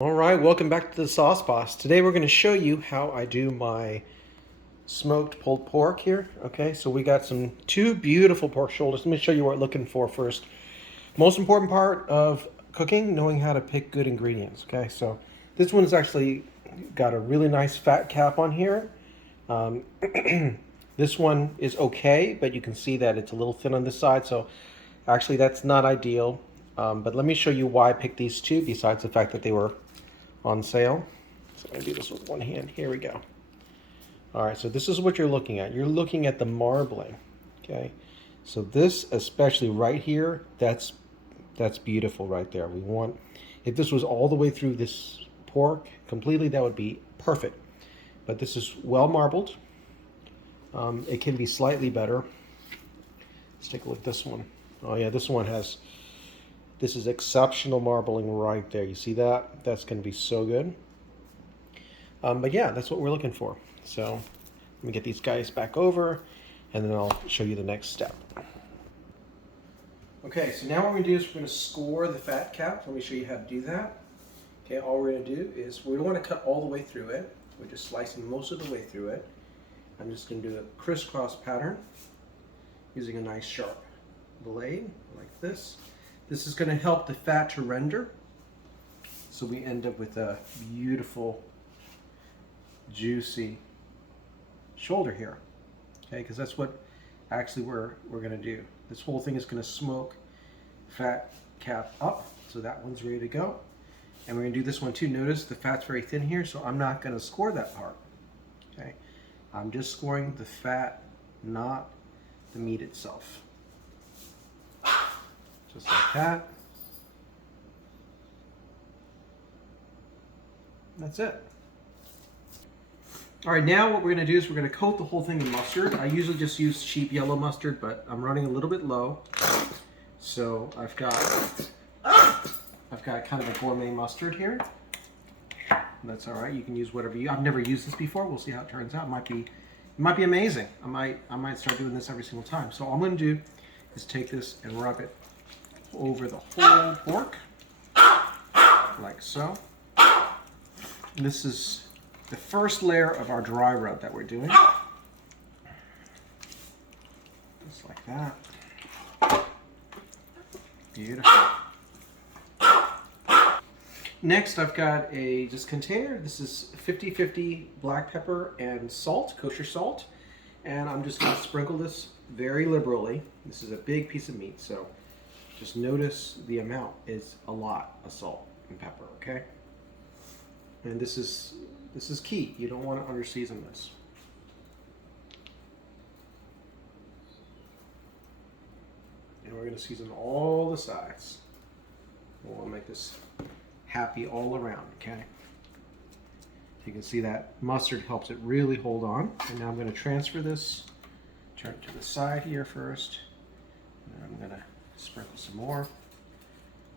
All right, welcome back to the Sauce Boss. Today we're going to show you how I do my smoked pulled pork here. Okay, so we got two beautiful pork shoulders. Let me show you what we're looking for first. Most important part of cooking, knowing how to pick good ingredients. Okay, so this one's actually got a really nice fat cap on here. Um, this one is okay, but you can see that it's a little thin on this side, so actually that's not ideal. But let me show you why I picked these two, besides the fact that they were on sale. So I'm going to do this with one hand. Here we go. All right, so this is what you're looking at. You're looking at the marbling, okay? So this, especially right here, that's beautiful right there. We want, if this was all the way through this pork completely, that would be perfect. But this is well marbled. It can be slightly better. Let's take a look at this one. Oh yeah, this one has, this is exceptional marbling right there. You see that? That's going to be so good. But yeah, that's what we're looking for. So let me get these guys back over, and then I'll show you the next step. Okay, so now what we're going to do is we're going to score the fat cap. Let me show you how to do that. Okay, all we're going to do is we don't want to cut all the way through it. We're just slicing most of the way through it. I'm just going to do a crisscross pattern using a nice sharp blade like this. This is going to help the fat to render, so we end up with a beautiful, juicy shoulder here. Okay, because that's what actually we're going to do. This whole thing is going to smoke fat cap up, so that one's ready to go. And we're going to do this one too. Notice the fat's very thin here, so I'm not going to score that part. Okay, I'm just scoring the fat, not the meat itself. Just like that. That's it. All right, now what we're going to do is we're going to coat the whole thing in mustard. I usually just use cheap yellow mustard, but I'm running a little bit low. So I've got kind of a gourmet mustard here. That's all right. You can use whatever you. I've never used this before. We'll see how it turns out. It might be amazing. I might start doing this every single time. So all I'm going to do is take this and rub it over the whole pork, like so. And this is the first layer of our dry rub that we're doing. Just like that. Beautiful. Next, I've got a just container. This is 50-50 black pepper and salt, kosher salt. And I'm just going to sprinkle this very liberally. This is a big piece of meat, so just notice the amount is a lot of salt and pepper, okay? And this is key. You don't want to under-season this. And we're going to season all the sides. We'll make this happy all around, okay? You can see that mustard helps it really hold on. And now I'm going to transfer this, turn it to the side here first. And I'm going to sprinkle some more.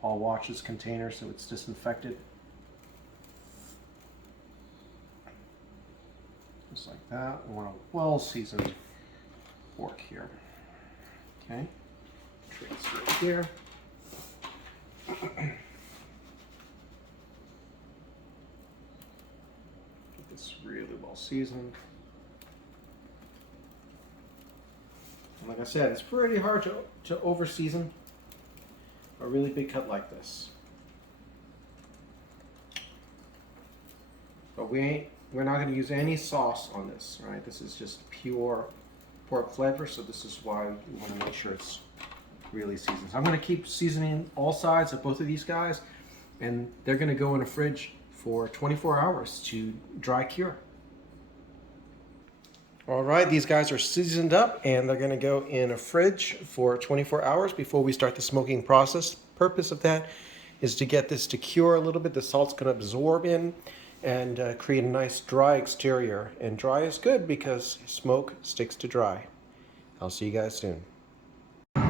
I'll wash this container so it's disinfected. Just like that. We want a well-seasoned pork here. Okay. Transfer it here. Get this really well seasoned. And like I said, it's pretty hard to over season a really big cut like this. But we're not going to use any sauce on this, right? This is just pure pork flavor, so this is why we want to make sure it's really seasoned. So I'm going to keep seasoning all sides of both of these guys, and they're going to go in a fridge for 24 hours to dry cure. All right, these guys are seasoned up, and they're going to go in a fridge for 24 hours before we start the smoking process. Purpose of that is to get this to cure a little bit. The salt's going to absorb in and create a nice dry exterior. And dry is good because smoke sticks to dry. I'll see you guys soon.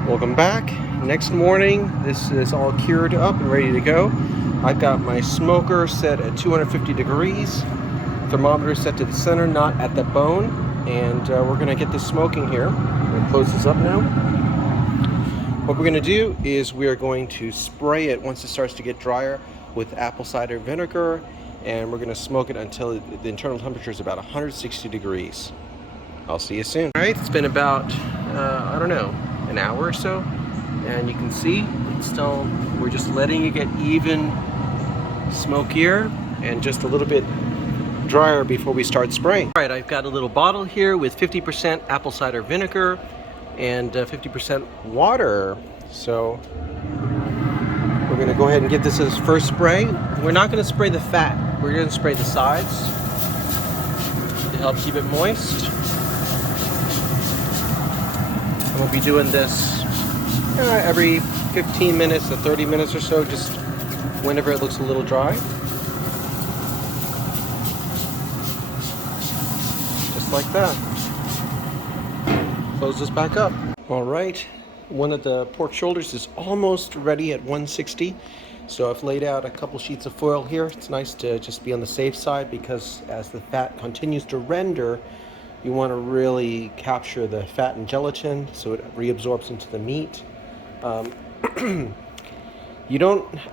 Welcome back. Next morning, this is all cured up and ready to go. I've got my smoker set at 250 degrees. Thermometer set to the center, not at the bone. And we're going to get this smoking here. I'm going to close this up now. What we're going to do is we are going to spray it once it starts to get drier with apple cider vinegar, and we're going to smoke it until the internal temperature is about 160 degrees. I'll see you soon. All right, it's been about, I don't know, an hour or so, and you can see it's still, we're just letting it get even smokier and just a little bit drier before we start spraying. All right, I've got a little bottle here with 50% apple cider vinegar and 50% water. So we're going to go ahead and give this as first spray. We're not going to spray the fat. We're going to spray the sides to help keep it moist. And we'll be doing this every 15 minutes to 30 minutes or so, just whenever it looks a little dry. Just like that. Close this back up. All right, one of the pork shoulders is almost ready at 160. So I've laid out a couple sheets of foil here. It's nice to just be on the safe side, because as the fat continues to render, you want to really capture the fat and gelatin so it reabsorbs into the meat. I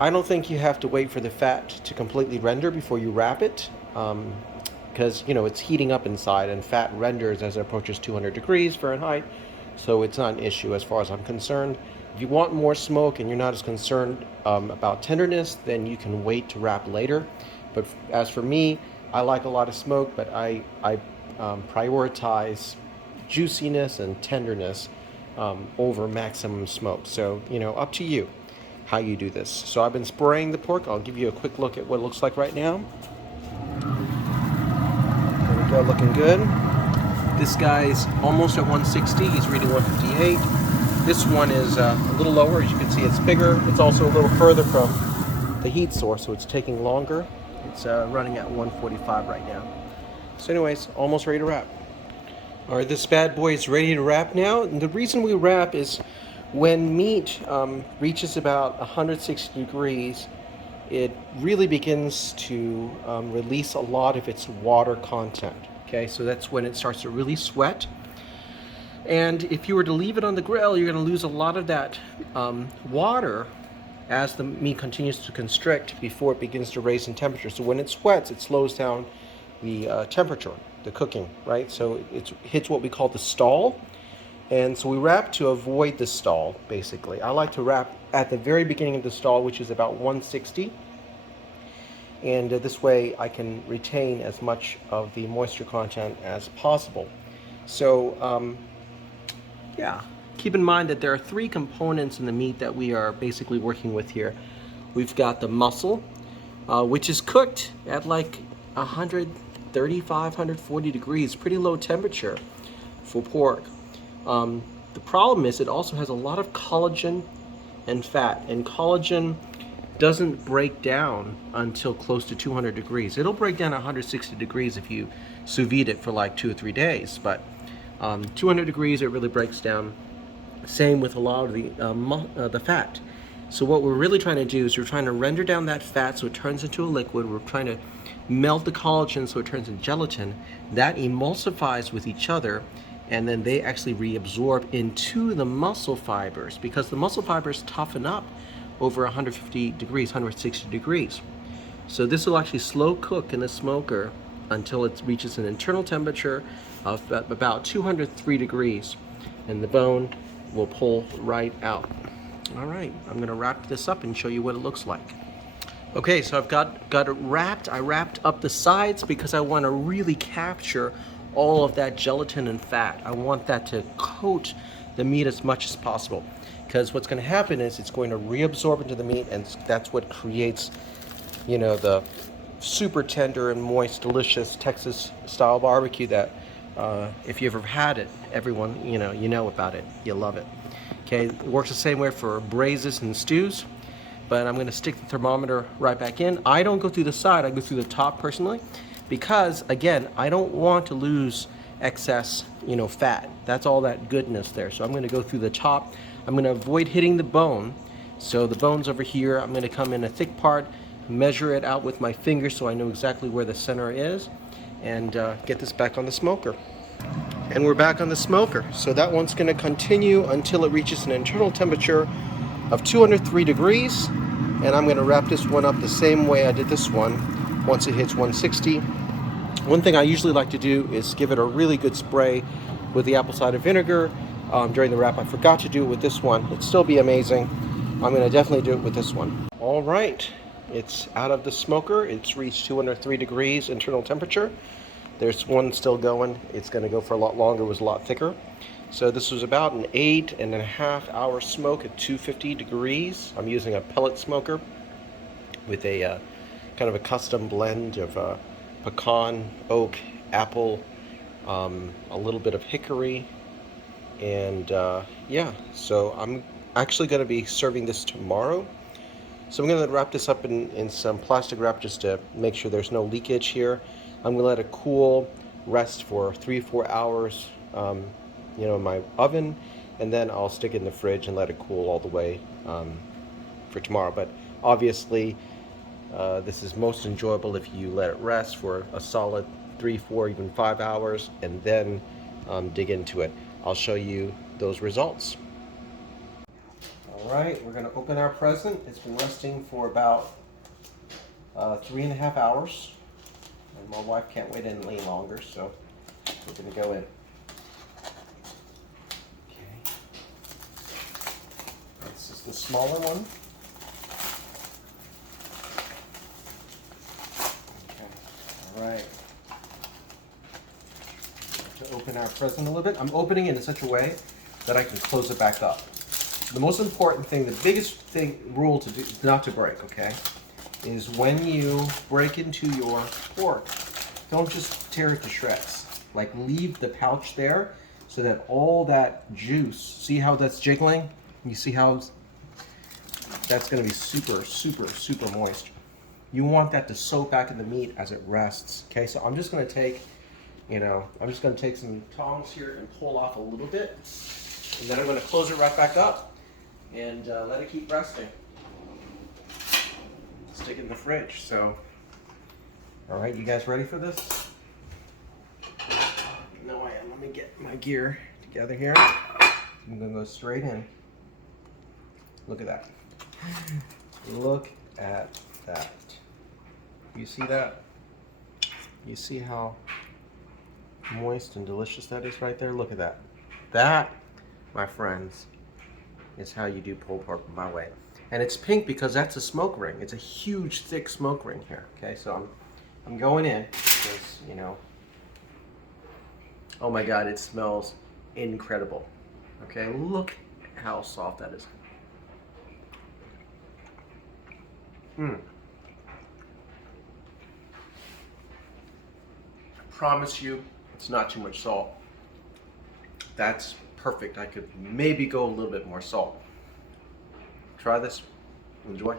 don't think you have to wait for the fat to completely render before you wrap it, because it's heating up inside, and fat renders as it approaches 200 degrees Fahrenheit, so it's not an issue as far as I'm concerned. If you want more smoke and you're not as concerned about tenderness, then you can wait to wrap later. But as for me, I like a lot of smoke, but I prioritize juiciness and tenderness over maximum smoke. So, up to you how you do this. So I've been spraying the pork. I'll give you a quick look at what it looks like right now. There we go, looking good. This guy's almost at 160. He's reading 158. This one is a little lower. As you can see, it's bigger. It's also a little further from the heat source, so it's taking longer. It's running at 145 right now. So anyways, almost ready to wrap. All right, this bad boy is ready to wrap now. And the reason we wrap is when meat reaches about 160 degrees, it really begins to release a lot of its water content. Okay, so that's when it starts to really sweat. And if you were to leave it on the grill, you're going to lose a lot of that water as the meat continues to constrict before it begins to raise in temperature. So when it sweats, it slows down the temperature, the cooking, right? So it hits what we call the stall. And so we wrap to avoid the stall, basically. I like to wrap at the very beginning of the stall, which is about 160. And this way I can retain as much of the moisture content as possible. So, yeah, keep in mind that there are three components in the meat that we are basically working with here. We've got the muscle, which is cooked at like 135, 140 degrees, pretty low temperature for pork. The problem is it also has a lot of collagen and fat, and collagen doesn't break down until close to 200 degrees. It'll break down at 160 degrees if you sous vide it for like 2 or 3 days, but 200 degrees it really breaks down. Same with a lot of the fat. So what we're really trying to do is we're trying to render down that fat so it turns into a liquid. We're trying to melt the collagen so it turns into gelatin. That emulsifies with each other, and then they actually reabsorb into the muscle fibers, because the muscle fibers toughen up over 150 degrees, 160 degrees. So this will actually slow cook in the smoker until it reaches an internal temperature of about 203 degrees, and the bone will pull right out. All right, I'm gonna wrap this up and show you what it looks like. Okay, so I've got it wrapped. I wrapped up the sides because I want to really capture all of that gelatin and fat. I want that to coat the meat as much as possible, because what's going to happen is it's going to reabsorb into the meat, and that's what creates, the super tender and moist, delicious Texas style barbecue that if you ever had it, everyone, you know about it. You love it. Okay, it works the same way for braises and stews, but I'm going to stick the thermometer right back in. I don't go through the side, I go through the top personally, because again, I don't want to lose excess, fat. That's all that goodness there. So I'm going to go through the top. I'm going to avoid hitting the bone. So the bone's over here. I'm going to come in a thick part, measure it out with my finger so I know exactly where the center is, and get this back on the smoker. And we're back on the smoker. So that one's going to continue until it reaches an internal temperature of 203 degrees, And I'm going to wrap this one up the same way I did this one once it hits 160. One thing I usually like to do is give it a really good spray with the apple cider vinegar during the wrap. I forgot to do it with this one. It'd still be amazing. I'm going to definitely do it with this one. All right, it's out of the smoker. It's reached 203 degrees internal temperature. There's one still going. It's going to go for a lot longer. It was a lot thicker. So this was about an 8.5 hour smoke at 250 degrees. I'm using a pellet smoker with a kind of a custom blend of pecan, oak, apple, a little bit of hickory, and yeah, so I'm actually going to be serving this tomorrow. So I'm going to wrap this up in some plastic wrap just to make sure there's no leakage here. I'm going to let it cool, rest for 3-4 hours, you know, in my oven, and then I'll stick it in the fridge and let it cool all the way for tomorrow. But obviously, this is most enjoyable if you let it rest for a solid 3-4, even 5 hours, and then dig into it. I'll show you those results. All right, we're going to open our present. It's been resting for about 3.5 hours. And my wife can't wait any longer, so we're going to go in. Okay. This is the smaller one. Okay. All right. To open our present a little bit, I'm opening it in such a way that I can close it back up. The most important thing, the biggest rule to do, not to break, okay, is when you break into your pork, don't just tear it to shreds. Like, leave the pouch there so that all that juice, see how that's jiggling? You see how that's going to be super, super, super moist. You want that to soak back in the meat as it rests. Okay, so I'm just going to take, I'm just going to take some tongs here and pull off a little bit. And then I'm going to close it right back up and let it keep resting. Stick it in the fridge. So, all right, you guys ready for this? No, I am. Let me get my gear together here. I'm going to go straight in. Look at that. Look at that. You see that? You see how moist and delicious that is right there? Look at that. That, my friends, is how you do pulled pork my way. And it's pink because that's a smoke ring. It's a huge, thick smoke ring here. Okay, so I'm going in because, oh my God, it smells incredible. Okay, look how soft that is. I promise you, it's not too much salt. That's perfect. I could maybe go a little bit more salt. Try this. Enjoy.